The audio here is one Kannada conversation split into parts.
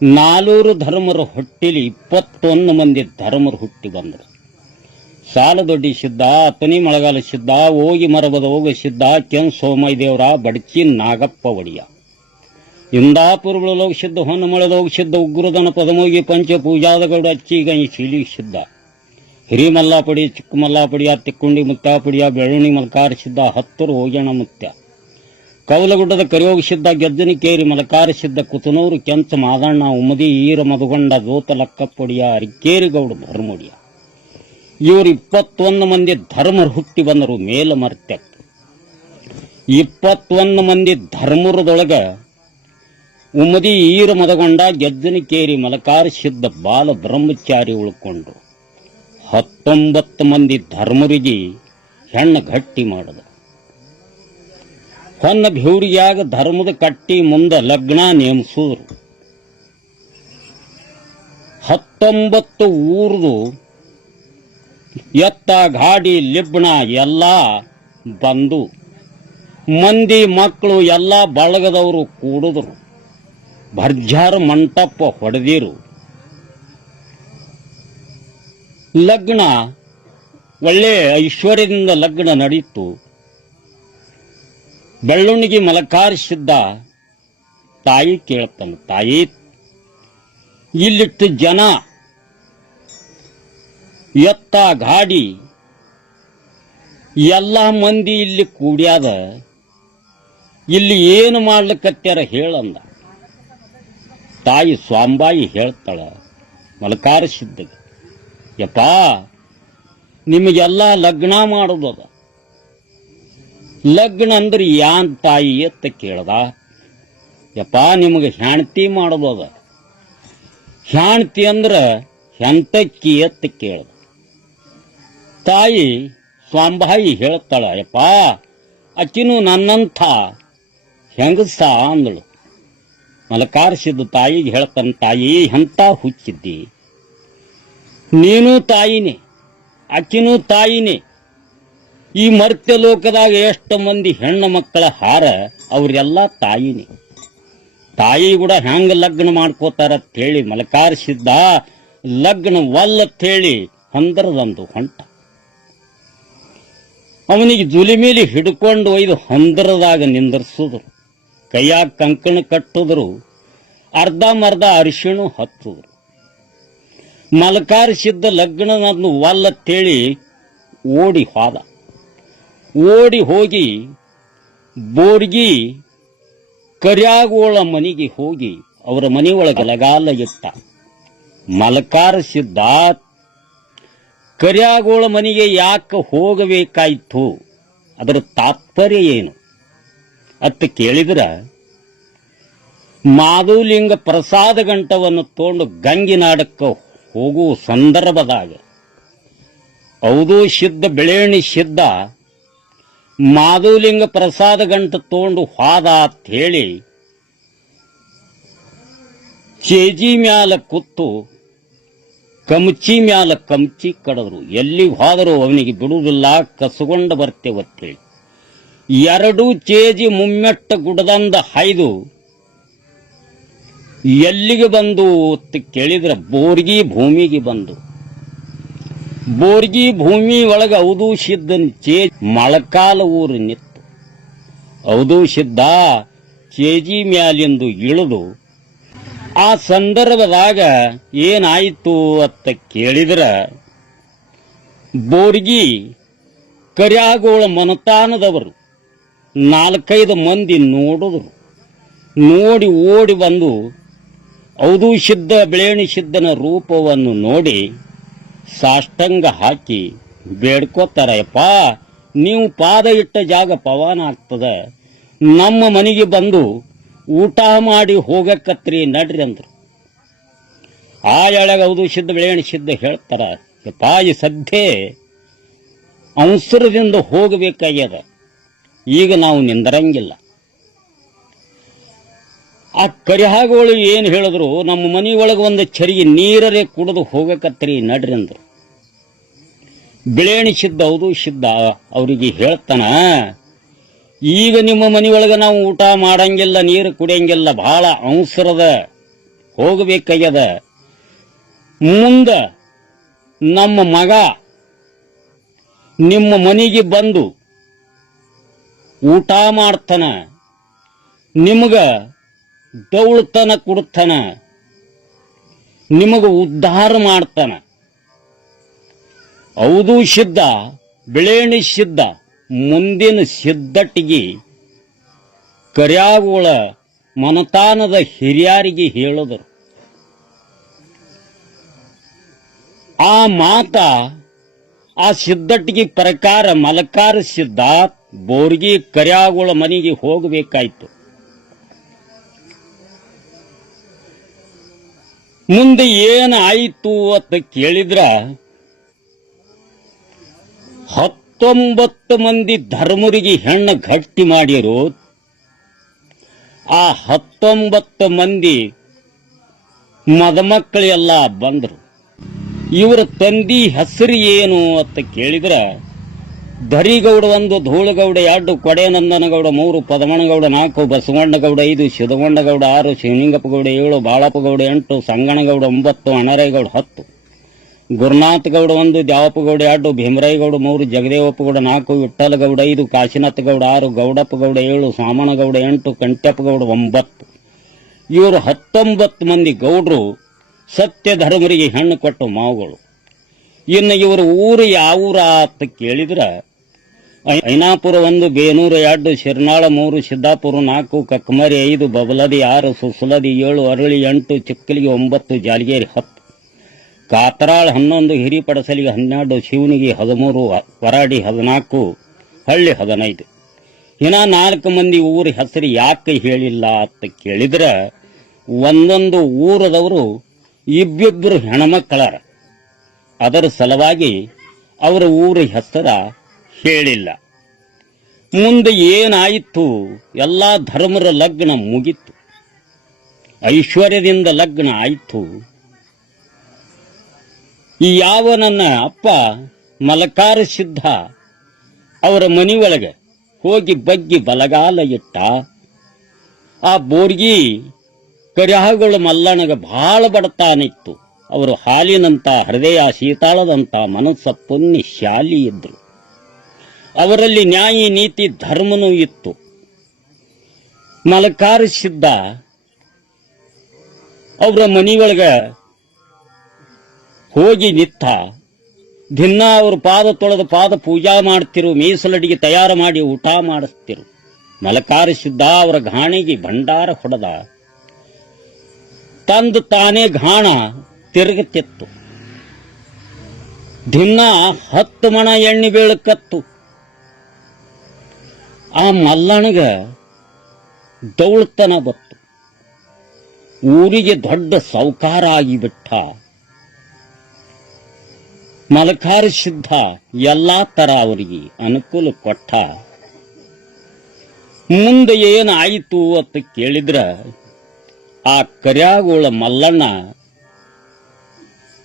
ನಾಲ್ವರು ಧರ್ಮರ ಹೊಟ್ಟಿಲಿ ಇಪ್ಪತ್ತೊಂದು ಮಂದಿ ಧರ್ಮರು ಹುಟ್ಟಿ ಬಂದರು. ಸಾಲದೊಡ್ಡಿ ಸಿದ್ಧ ತುನಿ ಮಳೆಗಾಲ ಸಿದ್ಧ, ಹೋಗಿ ಮರಬದ ಹೋಗ ಸಿದ್ಧ ಕೆಂ ಸೋಮಯ್ಯ ದೇವರ ಬಡಚಿ ನಾಗಪ್ಪ ಒಡಿಯ. ಇಂದಾಪುರ ಲೋಕ ಸಿದ್ಧ ಹೊನ್ನ ಮಳೆದೋಗ ಸಿದ್ಧ, ಉಗ್ರದನ ಪದಮೋಗಿ ಪಂಚ ಪೂಜಾದಗೌಡ ಅಚ್ಚಿಗಂಜಿ ಶಿಲಿ ಸಿದ್ಧ. ಹಿರಿಮಲ್ಲಾಪಡಿ ಚಿಕ್ಕಮಲ್ಲಾಪಡಿಯ ತಿಕ್ಕುಂಡಿ ಮುತ್ತಾಪಡಿಯ ಬೆಳ್ಳುಣಿ ಮಲ್ಕಾರ ಸಿದ್ಧ, ಹತ್ತರು ಹೋಗ್ಯಣ ಮುತ್ಯ. ಕವಲಗುಡ್ಡದ ಕರಿಯೋಗ ಸಿದ್ಧ ಕೇರಿ ಮಲಕಾರ ಸಿದ್ಧ ಕುತನೂರು ಕೆಂಚ ಮಾದಣ್ಣ ಉಮದಿ ಈರ ಮಧುಗೊಂಡ ದೋತ ಅರಿಕೇರಿ ಅರಿಕೇರಿಗೌಡ ಧರ್ಮುಡಿಯ. ಇವರು ಇಪ್ಪತ್ತೊಂದು ಮಂದಿ ಧರ್ಮರು ಹುಟ್ಟಿ ಬಂದರು ಮೇಲ ಮರ್ತ್ಯಕ್ಕೆ ಇಪ್ಪತ್ತೊಂದು ಮಂದಿ ಧರ್ಮರದೊಳಗ ಉಮದಿ ಈರ ಮದಗೊಂಡ ಗೆದ್ದನಿ ಕೇರಿ ಮಲಕಾರ ಸಿದ್ಧ ಬಾಲ ಬ್ರಹ್ಮಚಾರಿ ಉಳ್ಕೊಂಡ್ರು ಹತ್ತೊಂಬತ್ತು ಮಂದಿ ಧರ್ಮರಿಗೆ ಹೆಣ್ಣು ಗಟ್ಟಿ ಮಾಡದ. ಹೊನ್ನ ಬೆವರಿಯಾಗ ಧರ್ಮದ ಕಟ್ಟಿ ಮುಂದೆ ಲಗ್ನ ನೇಮಿಸೂರು. ಹತ್ತೊಂಬತ್ತು ಊರ್ದು ಎತ್ತ ಗಾಡಿ ಲಿಬ್ಣ ಎಲ್ಲ ಬಂದು, ಮಂದಿ ಮಕ್ಕಳು ಎಲ್ಲ ಬಳಗದವರು ಕೂಡಿದ್ರು. ಭರ್ಜಾರ ಮಂಟಪ ಹೊಡೆದಿರು. ಲಗ್ನ ಒಳ್ಳೆ ಐಶ್ವರ್ಯದಿಂದ ಲಗ್ನ ನಡೀತು. ಬೆಳ್ಳುಣಿಗೆ ಮಲಕಾರಿಸಿದ್ದ ತಾಯಿ ಕೇಳ್ತಾನೆ ತಾಯಿ, ಇಲ್ಲಿಟ್ಟು ಜನ ಎತ್ತ ಗಾಡಿ ಎಲ್ಲ ಮಂದಿ ಇಲ್ಲಿ ಕೂಡ್ಯಾದ. ಇಲ್ಲಿ ಏನು ಮಾಡ್ಲಿಕ್ಕತ್ಯಾರ ಹೇಳಂದ. ತಾಯಿ ಸ್ವಾಂಬಾಯಿ ಹೇಳ್ತಾಳ ಮಲಕಾರಿಸಿದ್ದ ಯಪ್ಪ, ನಿಮಗೆಲ್ಲ ಲಗ್ನ ಮಾಡೋದದ. ಲಗ್ನ ಅಂದ್ರೆ ಯಾನ್ ತಾಯಿ ಎತ್ತ ಕೇಳ್ದ. ಯಪ್ಪ, ನಿಮಗೆ ಹೆಣ್ತಿ ಮಾಡ್ಬೋದ ಹೆಣ್ತಿ ಅಂದ್ರ ಹೆಂತಕ್ಕಿ ಎತ್ತ ಕೇಳ್ದ. ತಾಯಿ ಸ್ವಾಂಬಾಯಿ ಹೇಳ್ತಾಳ, ಯಪ್ಪ, ಅಕ್ಕಿನೂ ನನ್ನಂಥ ಹೆಂಗಸ ಅಂದಳು. ಮಲಕಾರಿಸಿದ ತಾಯಿಗೆ ಹೇಳ್ತಾನೆ, ತಾಯಿ ಎಂತ ಹುಚ್ಚಿದ್ದಿ? ನೀನು ತಾಯಿನೇ, ಅಕ್ಕಿನೂ ತಾಯಿನೇ ಈ ಮರ್ತ್ಯ ಲೋಕದಾಗ ಎಷ್ಟು ಮಂದಿ ಹೆಣ್ಣು ಮಕ್ಕಳ ಹಾರ ಅವರೆಲ್ಲ ತಾಯಿನಿ. ತಾಯಿ ಕೂಡ ಹೆಂಗ ಲಗ್ನ ಮಾಡ್ಕೋತಾರ ಹೇಳಿ ಮಲಕಾರಿಸಿದ್ದ, ಲಗ್ನ ವಲ್ಲತ್ತೇಳಿ ಹೊಂದರದಂದು ಹೊಂಟ. ಅವನಿಗೆ ಜುಲಿಮೇಲಿ ಹಿಡ್ಕೊಂಡು ಒಯ್ದು ಹೊಂದರದಾಗ ನಿಂದರ್ಸಿದ್ರು. ಕೈಯಾಗ ಕಂಕಣ ಕಟ್ಟಿದ್ರು, ಅರ್ಧ ಮರ್ಧ ಅರಿಶಿಣು ಹತ್ತಿದ್ರು ಮಲಕಾರಿಸಿದ್ದ ಲಗ್ನನನ್ನು ವಲ್ಲತ್ತೇಳಿ ಓಡಿ ಹೋದ. ಓಡಿ ಹೋಗಿ ಬೋರ್ಗಿ ಕರ್ಯಾಗೋಳ ಮನೆಗೆ ಹೋಗಿ ಅವರ ಮನೆಯೊಳಗೆ ಲಗಾಲ ಇಟ್ಟ ಸಿದ್ಧಾತ್ ಕರ್ಯಾಗೋಳ ಮನೆಗೆ ಯಾಕೆ ಹೋಗಬೇಕಾಯ್ತು? ಅದರ ತಾತ್ಪರ್ಯ ಏನು? ಅತ್ತ ಕೇಳಿದ್ರ, ಮಾಧುಲಿಂಗ ಪ್ರಸಾದ ಗಂಟವನ್ನು ತಗೊಂಡು ಗಂಗಿನಾಡಕ್ಕೆ ಹೋಗುವ ಸಂದರ್ಭದಾಗ, ಹೌದು, ಸಿದ್ಧ ಬೆಳೆಣಿ ಸಿದ್ಧ ಮಾಧುಲಿಂಗ ಪ್ರಸಾದ ಗಂಟ ತಗೊಂಡು ಹಾದ ಅಂತ ಹೇಳಿ ಚೇಜಿ ಮ್ಯಾಲ ಕುತ್ತು ಕಮಚಿ ಮ್ಯಾಲ ಕಮಚಿ ಕಡದ್ರು. ಎಲ್ಲಿಗೆ ಹೋದರೂ ಅವನಿಗೆ ಬಿಡುವುದಿಲ್ಲ, ಕಸಗೊಂಡು ಬರ್ತೇವತ್ತೇಳಿ ಎರಡು ಚೇಜಿ ಮುಮ್ಮೆಟ್ಟ ಗುಡದಂದ ಹಾಯ್ದು ಎಲ್ಲಿಗೆ ಬಂದು ಅಂತ ಕೇಳಿದ್ರೆ ಬೋರ್ಗಿ ಭೂಮಿಗೆ ಬಂದು. ಬೋರ್ಗಿ ಭೂಮಿ ಒಳಗೆ ಸಿದ್ಧನ ಚೇ ಮಳಕಾಲ ಊರು ನಿತ್ತು. ಹೌದು ಸಿದ್ಧ ಚೇಜಿ ಮ್ಯಾಲಿಂದು ಇಳಿದು. ಆ ಸಂದರ್ಭದಾಗ ಏನಾಯಿತು ಅಂತ ಕೇಳಿದ್ರ. ಬೋರ್ಗಿ ಕರ್ಯಾಗೋಳ ಮನತಾನದವರು ನಾಲ್ಕೈದು ಮಂದಿ ನೋಡಿದ್ರು. ನೋಡಿ ಓಡಿ ಬಂದು ಹೌದು ಸಿದ್ಧ ಬೆಳೇಣಿ ಸಿದ್ಧನ ರೂಪವನ್ನು ನೋಡಿ ಸಾಷ್ಟಂಗ ಹಾಕಿ ಬೇಡ್ಕೋತಾರ ಯಪ್ಪಾ ನೀವು ಪಾದ ಇಟ್ಟ ಜಾಗ ಪವನ ಆಗ್ತದ. ನಮ್ಮ ಮನೆಗೆ ಬಂದು ಊಟ ಮಾಡಿ ಹೋಗಕತ್ರಿ ನಡ್ರಿ ಅಂದ್ರು. ಆ ಎಳಗ ಹೌದು, ಸಿದ್ಧ ಬೆಳೆಯಣ ಸಿದ್ಧ ಹೇಳ್ತಾರ ಪಾಯಿ ಸದ್ಯ ಅಂಸರದಿಂದ ಹೋಗಬೇಕಾಗ್ಯದ. ಈಗ ನಾವು ನಿಂದರಂಗಿಲ್ಲ. ಆ ಕರಿಹಾಗೋಳು ಏನು ಹೇಳಿದ್ರು, ನಮ್ಮ ಮನೆಯೊಳಗೆ ಒಂದು ಚರಿಗೆ ನೀರರೆ ಕುಡಿದು ಹೋಗಕತ್ತರಿ ನಡ್ರಿ ಅಂದರು. ಬಿಳೇಣಿ ಸಿದ್ಧ ಹೌದು, ಸಿದ್ಧ ಅವರಿಗೆ ಹೇಳ್ತಾನ, ಈಗ ನಿಮ್ಮ ಮನೆಯೊಳಗೆ ನಾವು ಊಟ ಮಾಡಂಗಿಲ್ಲ, ನೀರು ಕುಡಿಯಂಗಿಲ್ಲ ಬಹಳ ಅವಸರದ ಹೋಗಬೇಕಾಗ್ಯದ. ಮುಂದ ನಮ್ಮ ಮಗ ನಿಮ್ಮ ಮನೆಗೆ ಬಂದು ಊಟ ಮಾಡ್ತಾನ, ನಿಮಗ ದೌಳ್ತನ ಕೊಡ್ತಾನ. ನಿಮಗೆ ಉದ್ಧಾರ ಮಾಡ್ತಾನ. ಹೌದು ಸಿದ್ಧ ಬಿಳೇಣಿ ಸಿದ್ಧ, ಮುಂದಿನ ಸಿದ್ಧಟ್ಟಿಗೆ ಕರ್ಯಾಗುಳ ಮನತಾನದ ಹಿರಿಯರಿಗೆ ಹೇಳಿದರು. ಆ ಮಾತ ಆ ಸಿದ್ಧಟ್ಟಿಗೆ ಪ್ರಕಾರ ಮಲಕಾರ ಸಿದ್ಧ, ಬೋರ್ಗಿ ಕರ್ಯಾಗುಳ ಮನೆಗೆ ಹೋಗಬೇಕಾಯ್ತು. ಮುಂದೆ ಏನಾಯಿತು ಅಂತ ಕೇಳಿದ್ರ ಹತ್ತೊಂಬತ್ತು ಮಂದಿ ಧರ್ಮರಿಗೆ ಹೆಣ್ಣು ಗಟ್ಟಿ ಮಾಡಿರು. ಆ ಹತ್ತೊಂಬತ್ತು ಮಂದಿ ಮದಮಕ್ಕಳೆಲ್ಲ ಬಂದರು. ಇವರ ತಂದಿ ಹೆಸರು ಏನು ಅಂತ ಕೇಳಿದ್ರ ಧರಿಗೌಡ ಒಂದು, ಧೂಳಗೌಡ ಎರಡು, ಕೊಡೆನಂದನಗೌಡ ಮೂರು ಪದಮಣಗೌಡ ನಾಲ್ಕು, ಬಸವಣ್ಣಗೌಡ ಐದು ಶಿವಗೌಡ ಆರು, ಶಿವಲಿಂಗಪ್ಪಗೌಡ ಏಳು, ಬಾಳಪ್ಪಗೌಡ ಎಂಟು, ಸಂಗಣಗೌಡ ಒಂಬತ್ತು, ಅಣರೇಗೌಡ ಹತ್ತು. ಗುರುನಾಥಗೌಡ ಒಂದು, ದ್ಯಾವಪ್ಪಗೌಡ ಎರಡು, ಭೀಮರಾಯಗೌಡ ಮೂರು, ಜಗದೇವಪ್ಪಗೌಡ ನಾಲ್ಕು ವಿಠಲಗೌಡ ಐದು, ಕಾಶಿನಾಥಗೌಡ ಆರು, ಗೌಡಪ್ಪಗೌಡ ಏಳು, ಸಾಮನಗೌಡ ಎಂಟು, ಕಂಟ್ಯಪ್ಪಗೌಡ ಒಂಬತ್ತು. ಇವರು ಹತ್ತೊಂಬತ್ತು ಮಂದಿ ಗೌಡರು ಸತ್ಯ ಧರ್ಮರಿಗೆ ಹೆಣ್ಣು ಕೊಟ್ಟು ಮಾವುಗಳು. ಇನ್ನು ಇವರು ಊರು ಯಾವೂರ ಅಂತ ಕೇಳಿದ್ರೆ. ಐನಾಪುರ ಒಂದು, ಬೇನೂರು ಎರಡು, ಶಿರ್ನಾಳ ಮೂರು, ಸಿದ್ದಾಪುರ ನಾಲ್ಕು, ಕಕ್ಕಮರಿ ಐದು ಬಬಲದಿ ಆರು, ಸುಸಲದಿ ಏಳು, ಅರಳಿ ಎಂಟು, ಚಿಕ್ಕಲಿಗೆ ಒಂಬತ್ತು, ಜಾಲಗೇರಿ ಹತ್ತು, ಕಾತರಾಳ್ ಹನ್ನೊಂದು, ಹಿರಿಪಡಸಲಿಗೆ ಹನ್ನೆರಡು, ಶಿವನಿಗೆ ಹದಿಮೂರು, ವರಾಡಿ ಹದಿನಾಲ್ಕು, ಹಳ್ಳಿ ಹದಿನೈದು. ಇನ್ನು ನಾಲ್ಕು ಮಂದಿ ಊರು ಹೆಸರು ಯಾಕೆ ಹೇಳಿಲ್ಲ ಅಂತ ಕೇಳಿದ್ರೆ. ಒಂದೊಂದು ಊರದವರು ಇಬ್ಬಿಬ್ಬರು ಹೆಣ್ಮಕ್ಕಳರ ಅದರ ಸಲುವಾಗಿ ಅವರ ಊರ ಹೆಸರ ಹೇಳಿಲ್ಲ. ಮುಂದೆ ಏನಾಯಿತು? ಎಲ್ಲ ಧರ್ಮರ ಲಗ್ನ ಮುಗಿತು ಐಶ್ವರ್ಯದಿಂದ ಲಗ್ನ ಆಯಿತು. ಈ ಯಾವ ನನ್ನ ಅಪ್ಪ ಮಲಕಾರ ಸಿದ್ಧ? ಅವರ ಮನೆಯೊಳಗೆ ಹೋಗಿ ಬಗ್ಗಿ ಬಲಗಾಲ ಇಟ್ಟ. ಆ ಬೋರ್ಗಿ ಕರಿಹಗಳು ಮಲ್ಲಣಗ ಭಾಳ ಬಡತಾನಿತ್ತು. ಅವರು ಹಾಲಿನಂತ ಹೃದಯ ಶೀತಾಳದಂತ ಮನಸ್ಸ ಪುನ್ನಿ ಶಾಲಿ ಇದ್ರು. ಅವರಲ್ಲಿ ನ್ಯಾಯ ನೀತಿ ಧರ್ಮನೂ ಇತ್ತು. ಮಲಕಾರಿಸಿದ್ದ ಅವರ ಮನೆಯೊಳಗೆ ಹೋಗಿ ನಿತ್ತ ದಿನ ಅವ್ರ ಪಾದ ತೊಳೆದ ಪಾದ ಪೂಜಾ ಮಾಡ್ತಿರು, ಮೀಸಲಡಿಗೆ ತಯಾರು ಮಾಡಿ ಊಟ ಮಾಡಿಸ್ತಿರು. ಮಲಕಾರಿಸಿದ್ದ ಅವರ ಘಾಣಿಗೆ ಭಂಡಾರ ಹೊಡೆದ. ತಂದು ತಾನೇ ಘಾಣ ತಿರುಗುತ್ತಿತ್ತು ದಿನ ಹತ್ತು ಮಣ ಎಣ್ಣೆ ಬೀಳಕತ್ತು. ಆ ಮಲ್ಲಣಗ ದೌಳ್ತನ ಬತ್ತು. ಊರಿಗೆ ದೊಡ್ಡ ಸೌಕಾರ ಆಗಿಬಿಟ್ಟ. ಮಲಕಾರ ಸಿದ್ಧ ಎಲ್ಲಾ ತರ ಅವರಿಗೆ ಅನುಕೂಲ ಕೊಟ್ಟ. ಮುಂದೆ ಏನಾಯಿತು ಅಂತ ಕೇಳಿದ್ರ ಆ ಕರ್ಯಾಗೋಳ ಮಲ್ಲಣ್ಣ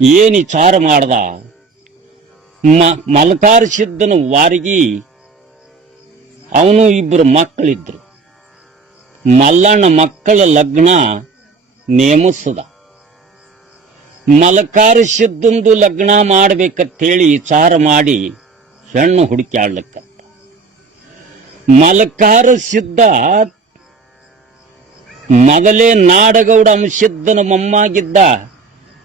ಏನ್ ವಿಚಾರ ಮಾಡ್ದ? ಮ, ಮಲಕಾರ ಸಿದ್ಧನ ವಾರಿಗೆ ಅವನು ಇಬ್ಬರು ಮಕ್ಕಳಿದ್ರು. ಮಲ್ಲಣ್ಣ ಮಕ್ಕಳ ಲಗ್ನ ನೇಮಿಸದ. ಮಲಕಾರ ಸಿದ್ಧಂದು ಲಗ್ನ ಮಾಡ್ಬೇಕಂತೇಳಿ ವಿಚಾರ ಮಾಡಿ ಹೆಣ್ಣು ಹುಡುಕ್ಯಾಡ್ಲಿಕ್ಕತ್ತ ಮಲಕಾರ ಸಿದ್ಧ ಮೊದಲೇ ನಾಡಗೌಡ ಅಂಶಿದ್ದನ ಮೊಮ್ಮಾಗಿದ್ದ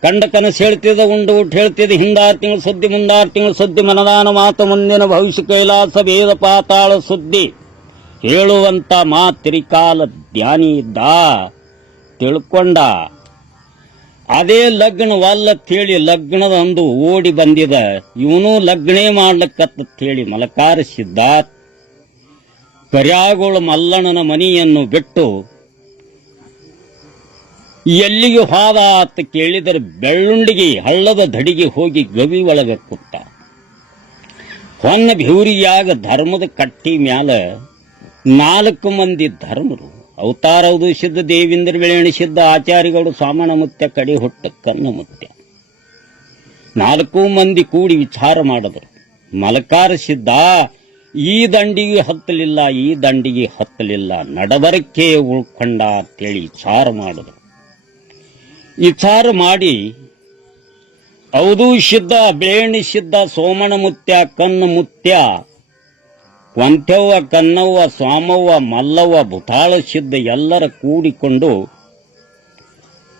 ಕಂಡ ಕನಸು ಹೇಳ್ತಿದ್ದ ಉಂಡು ಊಟ ಹೇಳ್ತಿದ್ದ ಹಿಂದಾರು ತಿಂಗಳು ಸುದ್ದಿ ಮುಂದಾರು ತಿಂಗಳು ಸುದ್ದಿ ಮನದಾನ ಮಾತು ಮುಂದಿನ ಭವಿಷ್ಯ ಕೈಲಾಸ ಭೇದ ಪಾತಾಳ ಸುದ್ದಿ. ಹೇಳುವಂತ ಮಾತ್ರಿಕಾಲ ಧ್ಯಾನಿ ಇದ್ದ ತಿಳ್ಕೊಂಡ. ಅದೇ ಲಗ್ನವಲ್ಲ ಲಗ್ನದ ಲಗ್ನದಂದು ಓಡಿ ಬಂದಿದ. ಇವನು ಲಗ್ನೇ ಮಾಡ್ಲಕ್ಕತ್ತ ಮಲಕಾರ ಮಲಕಾರಿಸಿದ್ದ ಕರ್ಯಾಗೋಳ ಮಲ್ಲಣ್ಣನ ಮನೆಯನ್ನು ಬಿಟ್ಟು ಎಲ್ಲಿಗೆ ಹಾದ ಅಂತ ಕೇಳಿದರೆ ಬೆಳ್ಳುಂಡಿಗೆ ಹಳ್ಳದ ದಡಿಗೆ ಹೋಗಿ ಗವಿ ಒಳಗೆ ಕುಟ್ಟ. ಹೊನ್ನ ಭೂರಿಯಾಗ ಧರ್ಮದ ಕಟ್ಟಿ ಮ್ಯಾಲ ನಾಲ್ಕು ಮಂದಿ ಧರ್ಮರು ಅವತಾರ ಉದಿಸಿದ್ದ ದೇವೇಂದ್ರ ಬೆಳೆಣಿಸಿದ್ದ ಆಚಾರ್ಯಗಳು ಸಾಮಾನ ಮುತ್ಯ, ಕಡೆ ಹುಟ್ಟ, ಕನ್ನ ಮುತ್ಯ. ನಾಲ್ಕು ಮಂದಿ ಕೂಡಿ ವಿಚಾರ ಮಾಡಿದರು. ಮಲಕಾರ ಸಿದ್ಧ, ಈ ದಂಡಿಗೆ ಹತ್ತಲಿಲ್ಲ, ಈ ದಂಡಿಗೆ ಹತ್ತಲಿಲ್ಲ ನಡಬರಕ್ಕೆ ಉಳ್ಕೊಂಡ ಅಂತೇಳಿ ವಿಚಾರ ಮಾಡಿದರು. ವಿಚಾರ ಮಾಡಿ ಅವಧೂ ಸಿದ್ಧ ಬೇಣಿ ಸಿದ್ಧ ಸೋಮಣ ಮುತ್ಯ ಕಣ್ಣು ಮುತ್ಯ ಕೊಂತೆವ್ವ ಕನ್ನವ್ವ, ಸ್ವಾಮವ್ವ, ಮಲ್ಲವ್ವ, ಭುತಾಳ ಸಿದ್ದ ಎಲ್ಲರ ಕೂಡಿಕೊಂಡು,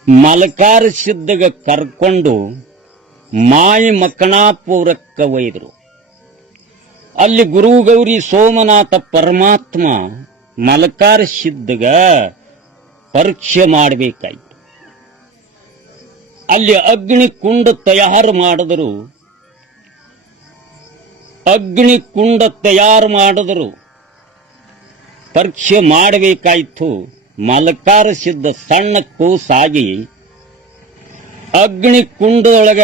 ಮಲಕಾರ ಸಿದ್ಧಗ ಕರ್ಕೊಂಡು, ಮಾಯಿ ಮಕ್ಕಣಾಪುರಕ್ಕ ಒಯ್ದರು. ಅಲ್ಲಿ ಗುರು ಗೌರಿ ಸೋಮನಾಥ ಪರಮಾತ್ಮ ಮಲಕಾರ ಸಿದ್ಧಗ ಪರೀಕ್ಷೆ ಮಾಡಬೇಕಾಯ್ತು. ಅಲ್ಲಿ ಅಗ್ನಿ ಕುಂಡ ತಯಾರು ಮಾಡಿದರು. ಅಗ್ನಿ ಕುಂಡ ತಯಾರು ಮಾಡಿದರು. ಪರೀಕ್ಷೆ ಮಾಡಬೇಕಾಯಿತು. ಮಲಕಾರ ಸಿದ್ಧ ಸಣ್ಣ ಕೂಸಾಗಿ ಅಗ್ನಿ ಕುಂಡದೊಳಗ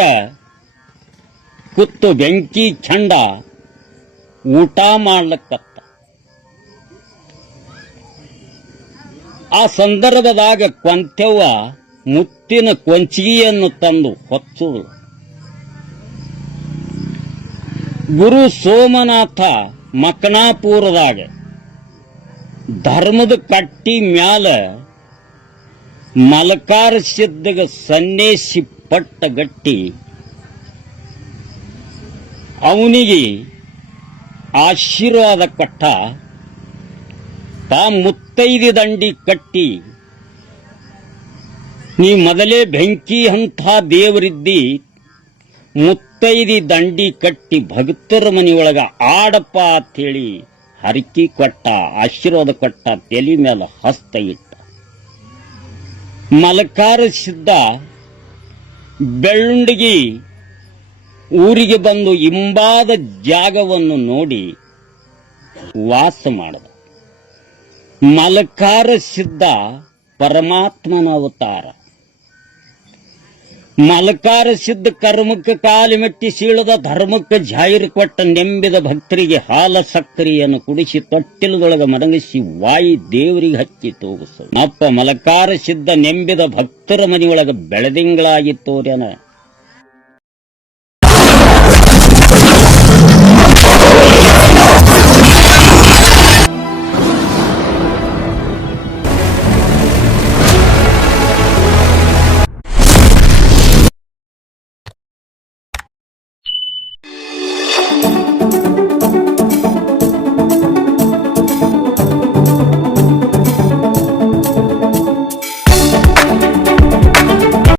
ಕುತ್ತು ಬೆಂಕಿ ಚಂಡ ಊಟ ಮಾಡ್ಲಕ್ಕತ್ತ. ಆ ಸಂದರ್ಭದಾಗ ಕೊಂತೆವ್ವ ಮುತ್ತಿನ ಕೊಂಚಿಗೆಯನ್ನು ತಂದು ಹೊಚ್ಚುದು ಗುರು ಸೋಮನಾಥ ಮಕನಾಪುರದಾಗ ಧರ್ಮದ ಕಟ್ಟಿ ಮ್ಯಾಲ ಮಲಕಾರ ಸಿದ್ಧಗ ಸನ್ನೇಶಿ ಪಟ್ಟ ಗಟ್ಟಿ ಅವನಿಗೆ ಆಶೀರ್ವಾದ ಕೊಟ್ಟ ತಾ ಮುತ್ತೈದಿ ದಂಡಿ ಕಟ್ಟಿ ನೀ ಮೊದಲೇ ಬೆಂಕಿ ಅಂತ ದೇವರಿದ್ದಿ, ಮುತ್ತೈದಿ ದಂಡಿ ಕಟ್ಟಿ ಭಕ್ತರ ಮನೆಯೊಳಗ ಆಡಪ್ಪ ಅಂತೇಳಿ ಹರಕಿ ಕೊಟ್ಟ, ಆಶೀರ್ವಾದ ಕೊಟ್ಟ, ತೆಲಿ ಮೇಲೆ ಹಸ್ತ ಇಟ್ಟ. ಮಲಕಾರ ಸಿದ್ಧ ಬೆಳ್ಳುಂಡಗಿ ಊರಿಗೆ ಬಂದು ಇಂಬಾದ ಜಾಗವನ್ನು ನೋಡಿ ವಾಸ ಮಾಡಿದ. ಮಲಕಾರ ಸಿದ್ಧ ಪರಮಾತ್ಮನ ಅವತಾರ. ಮಲಕಾರ ಸಿದ್ಧ ಕರ್ಮಕ್ಕೆ ಕಾಲು ಮೆಟ್ಟಿ ಸೀಳದ ಧರ್ಮಕ್ಕೆ ಜಾಹಿರು ಕೊಟ್ಟ ನೆಂಬಿದ ಭಕ್ತರಿಗೆ ಹಾಲ ಸಕ್ಕರೆಯನ್ನು ಕುಡಿಸಿ ತೊಟ್ಟಿಲದೊಳಗ ಮಡಗಿಸಿ ವಾಯಿ ದೇವರಿಗೆ ಹಚ್ಚಿ ತೋಗಿಸ ಅಪ್ಪ ಮಲಕಾರ ಸಿದ್ಧ ನೆಂಬಿದ ಭಕ್ತರ ಮನೆಯೊಳಗ ಬೆಳದಿಂಗಳಾಗಿ ತೋರ್ಯನ.